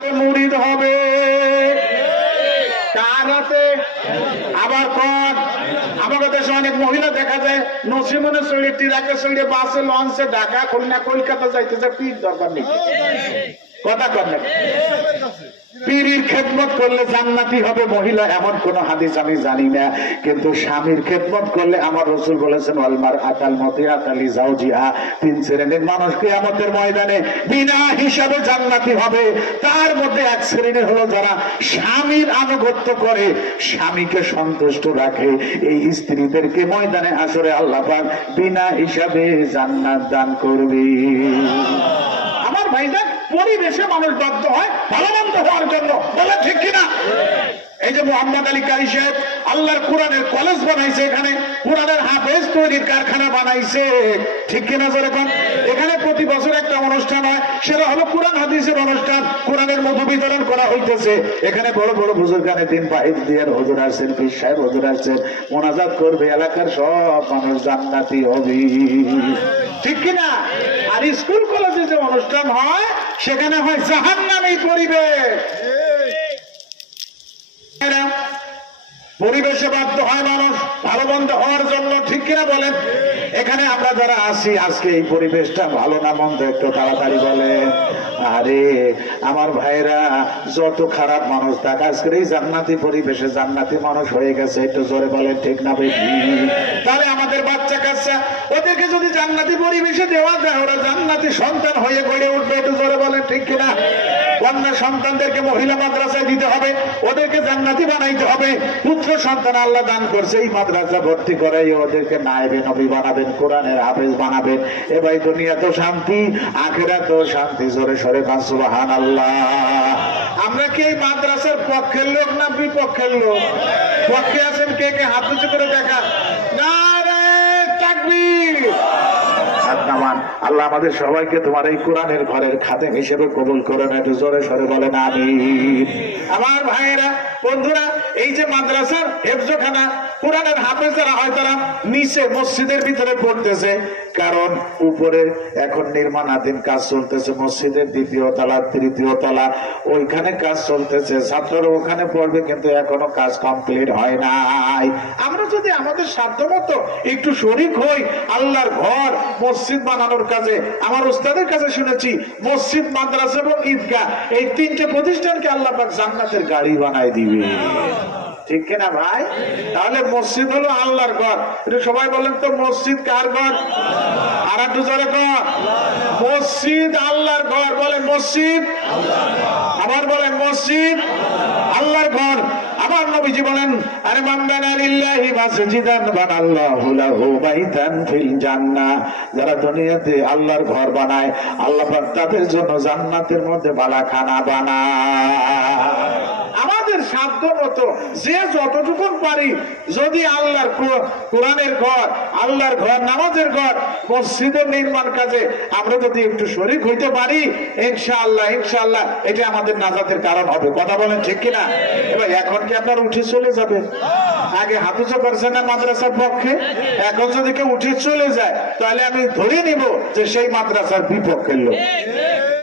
মুরিদ হবে কার হাতে? আবার কোন আমাদের দেশে অনেক মহিলা দেখা যায় নসিমনে চড়ে টিরাকে চড়ে বাসে লঞ্চে ঢাকা খুলনা কলকাতা যাইতেছে পীর দরকার নেই কথা কর না পীরের খেদমত করলে জান্নাতি হবে মহিলা এমন কোন হাদিস আমি জানি না কিন্তু স্বামীর খেদমত করলে আমার রাসূল বলেছেন ওয়ালমার আতাল মতিয়াত আলি জাওজিহা তিন শ্রেণীর মানুষ কিয়ামতের ময়দানে বিনা হিসাবে জান্নাতি হবে তার মধ্যে এক শ্রেণীর হলো যারা স্বামীর আনুগত্য করে স্বামীকে সন্তুষ্ট রাখে এই স্ত্রীদেরকে ময়দানে হাসরে আল্লাহ পাক বিনা হিসাবে জান্নাত দান করবে। আমার ভাইজান পরিবেশে মানুষ বাধ্য হয় ভালো মন্দ হওয়ার জন্য বলে ঠিক কিনা? এই যে মোহাম্মদ আলী কারি সাহেব আল্লাহর কোরআনের কলেজ বানাইছে এখানে কোরআনের হাফেজ তৈরির কারখানা বানাইছে ঠিক কিনা যেরকম এখানে প্রতি বছর একটা অনুষ্ঠান হয় সেটা হলো কোরআন হাদিসের অনুষ্ঠান কোরআনের মধু বিতরণ করা হইতেছে এখানে বড় বড় বুজুর্গানে দিন বাহিদ দিয়ে হুজুর আসছেন পীর সাহেব হুজুর আসছেন মোনাজাত করবে এলাকার সব মানুষ জান্নাতি হবে ঠিক কিনা? আর স্কুল কলেজে যে অনুষ্ঠান হয় সেখানে হয় জাহান্নামী পরিবেশ পরিবেশে বাধ্য হয় মানুষ ভালো মন্দ হওয়ার জন্য ঠিক কিনা বলেন? এখানে আমরা যারা আছি আজকে এই পরিবেশটা ভালো না মন্দ একটু তাড়াতাড়ি বলেন। আরে আমার ভাইরা যত খারাপ মানুষ তাকে আজকের এই জান্নাতি পরিবেশে জান্নাতি মানুষ হয়ে গেছে একটু জোরে বলেন ঠিক না বেশি? তাহলে আমাদের বাচ্চা কাচ্চা ওদেরকে যদি জান্নাতি পরিবেশে দেওয়া যায় ওরা জান্নাতি সন্তান হয়ে গড়ে উঠবে একটু জোরে বলেন ঠিক কিনা? কন্যা সন্তানদেরকে মহিলা মাদ্রাসায় দিতে হবে ওদেরকে জান্নাতি বানাইতে হবে পুত্র সন্তান আল্লাহ দান করছে এই মাদ্রাসা ভর্তি করাই ওদেরকে নায়েবে নবী বানাবেন কোরআনের হাফেজ বানাবেন এ ভাই দুনিয়া তো শান্তি আখিরাত তো শান্তি জোরে সরে কান সুবহানাল্লাহ। আমরা কি এই মাদ্রাসার পক্ষের লোক না বিপক্ষের লোক? পক্ষে আছেন কে কে হাত উঁচু করে দেখা নারে তাকবীর। আল্লাহ আমাদের সবাইকে তোমার এই কোরআনের ঘরের খাদেম হিসেবে কবুল করেন একটু জোরে সরে বলেন আমিন। আমার ভাইয়েরা বন্ধুরা এই যে মাদ্রাসার হেফজখানা কোরআনের হাফেজ যারা হয় তারা নিচে মসজিদের ভিতরে পড়তেছে কারণ উপরে এখন নির্মাণাধীন কাজ চলতেছে মসজিদের দ্বিতীয় তলা তৃতীয় তলা ওইখানে কাজ চলতেছে ছাত্ররা ওখানে পড়বে কিন্তু এখনো কাজ কমপ্লিট হয় নাই। আমরা যদি আমাদের সাধ্যমতো একটু শরীক হই আল্লাহর ঘর মসজিদ বানানোর কাজে আমার উস্তাদের কাছে শুনেছি মসজিদ মাদ্রাসা এবং ঈদগাহ এই তিনটে প্রতিষ্ঠানকে আল্লাহ পাক জান্নাতের গাড়ি বানায় দিবে ঠিক কিনা ভাই? তাহলে মসজিদ হলো আল্লাহর ঘর এটা সবাই বলেন তো মসজিদ কার ঘর? আর একটু জোরে কর মসজিদ আল্লাহর ঘর বলেন মসজিদ আবার বলেন মসজিদ আল্লাহর ঘর। আমার নবীজি বলেন আরে মান বানা লিল্লাহি মাসজিদান বানাল্লাহু লাহু বাইতান ফিল জান্নাহ যারা দুনিয়াতে আল্লাহর ঘর বানায় আল্লাহ পাক তাদের জন্য জান্নাতের মধ্যে বালাখানা বানায়। আমাদের সাধ্য মতো যে যতটুকু পারি যদি আল্লাহর কোরআনের ঘর আল্লাহর ঘর নামাজের ঘর মসজিদের নির্মাণ কাজে আমরা যদি একটু শরীক হইতে পারি ইনশাআল্লাহ ইনশাআল্লাহ এটা আমাদের নাজাতের কারণ হবে কথা বলেন ঠিক কিনা? এবার এখন কি আপনার উঠে চলে যাবেন? আগে হাতুচো করছেন না মাদ্রাসার পক্ষে এখন যদি কেউ উঠে চলে যায় তাহলে আমি ধরে নিব যে সেই মাদ্রাসার বিপক্ষের লোক